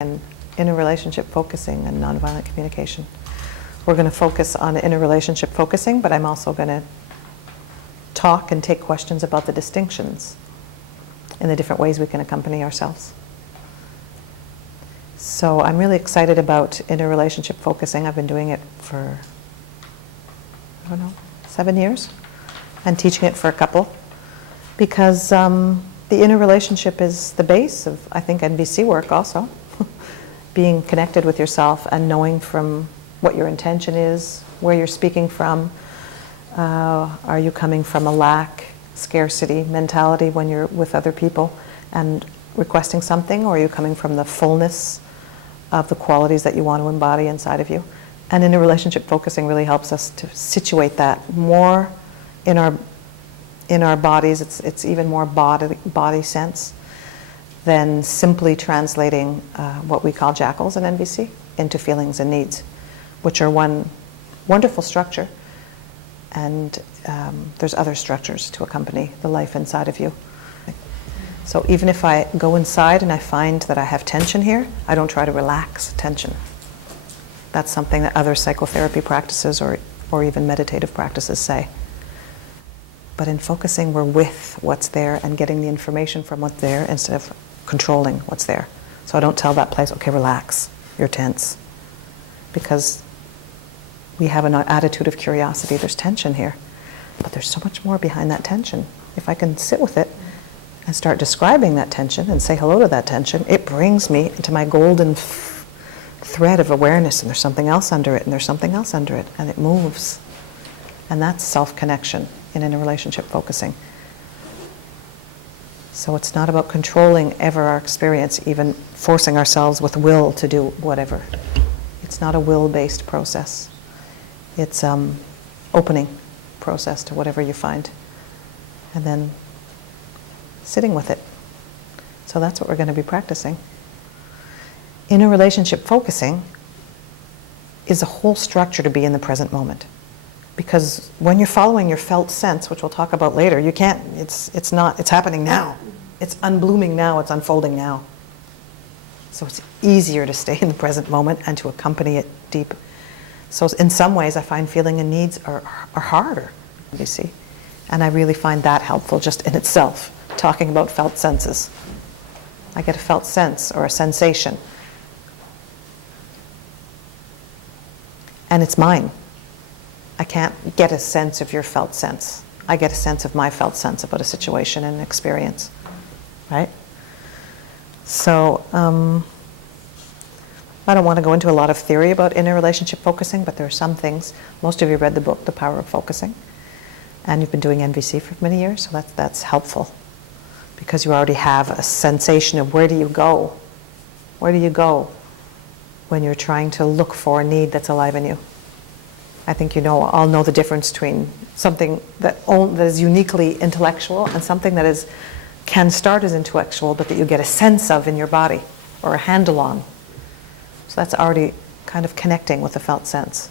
and inner relationship focusing and nonviolent communication. We're going to focus on inner relationship focusing, but I'm also going to talk and take questions about the distinctions in the different ways we can accompany ourselves. So I'm really excited about inner relationship focusing. I've been doing it for, 7 years, and teaching it for a couple, because the inner relationship is the base of, I think, NVC work also. Being connected with yourself and knowing from what your intention is, where you're speaking from. Are you coming from a lack, scarcity mentality when you're with other people and requesting something, or are you coming from the fullness of the qualities that you want to embody inside of you? And inner relationship focusing really helps us to situate that more in our bodies. It's even more body sense than simply translating what we call jackals in NVC into feelings and needs, which are one wonderful structure, and there's other structures to accompany the life inside of you. So even if I go inside and I find that I have tension here, I don't try to relax tension. That's something that other psychotherapy practices or even meditative practices say. But in focusing, we're with what's there and getting the information from what's there instead of controlling what's there. So I don't tell that place, okay, relax, you're tense. Because we have an attitude of curiosity. There's tension here. But there's so much more behind that tension. If I can sit with it and start describing that tension and say hello to that tension, it brings me into my golden thread of awareness, and there's something else under it, and there's something else under it, and it moves. And that's self-connection in a relationship focusing. So it's not about controlling ever our experience, even forcing ourselves with will to do whatever. It's not a will-based process. It's opening process to whatever you find, and then sitting with it. So that's what we're going to be practicing. Inner relationship focusing is a whole structure to be in the present moment. Because when you're following your felt sense, which we'll talk about later, you can't, it's happening now. It's unblooming now, it's unfolding now. So it's easier to stay in the present moment and to accompany it deep. So in some ways, I find feeling and needs are harder, you see. And I really find that helpful just in itself, talking about felt senses. I get a felt sense or a sensation. And it's mine. I can't get a sense of your felt sense. I get a sense of my felt sense about a situation and an experience, right? So I don't want to go into a lot of theory about inner relationship focusing, but there are some things. Most of you read the book, The Power of Focusing, and you've been doing NVC for many years, so that's helpful, because you already have a sensation of where do you go? Where do you go when you're trying to look for a need that's alive in you? I think all know the difference between something that is uniquely intellectual and something that can start as intellectual, but that you get a sense of in your body or a handle on. So that's already kind of connecting with the felt sense.